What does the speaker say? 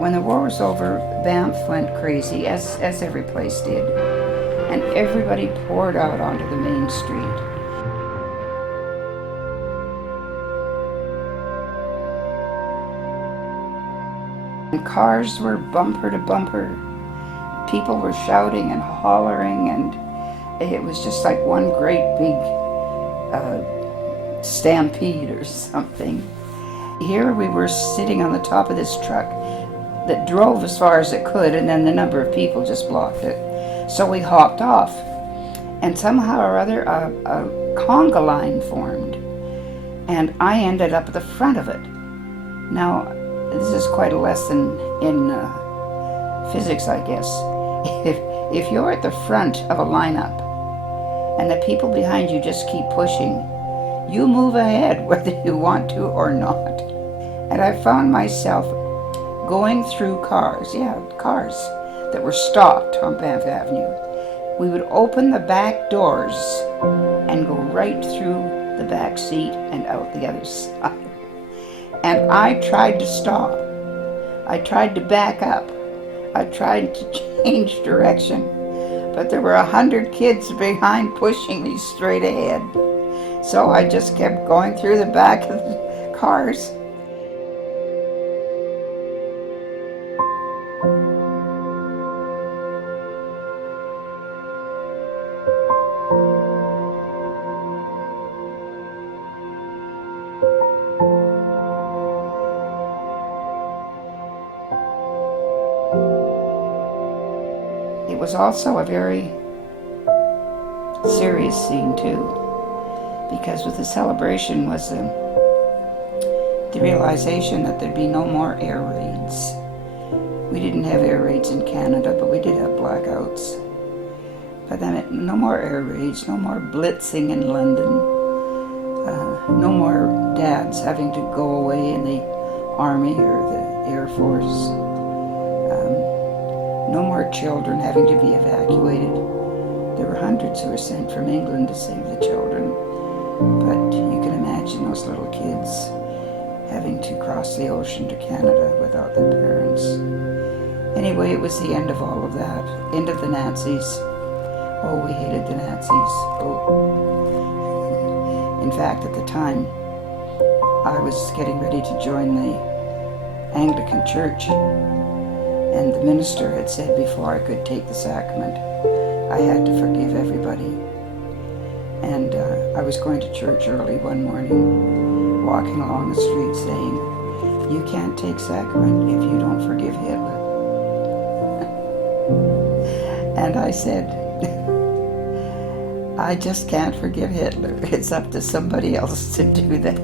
When the war was over, Banff went crazy, as every place did, and everybody poured out onto the main street. And cars were bumper to bumper. People were shouting and hollering, and it was just like one great big stampede or something. Here we were sitting on the top of this truck that drove as far as it could, and then the number of people just blocked it. So we hopped off, and somehow or other a conga line formed, and I ended up at the front of it. Now, this is quite a lesson in physics, I guess. If you're at the front of a lineup and the people behind you just keep pushing, you move ahead whether you want to or not. And I found myself going through cars that were stopped on Banff Avenue. We would open the back doors and go right through the back seat and out the other side. And I tried to stop. I tried to back up. I tried to change direction. But there were 100 kids behind pushing me straight ahead. So I just kept going through the back of the cars. It was also a very serious scene too, because with the celebration was the realization that there'd be no more air raids. We didn't have air raids in Canada, but we did have blackouts. But then no more air raids, no more blitzing in London, no more dads having to go away in the Army or the Air Force. No more children having to be evacuated. There were hundreds who were sent from England to save the children. But you can imagine those little kids having to cross the ocean to Canada without their parents. Anyway, it was the end of all of that. End of the Nazis. Oh, we hated the Nazis. Oh. In fact, at the time, I was getting ready to join the Anglican Church. And the minister had said before I could take the sacrament, I had to forgive everybody. And I was going to church early one morning, walking along the street saying, "You can't take sacrament if you don't forgive Hitler." And I said, I just can't forgive Hitler. It's up to somebody else to do that.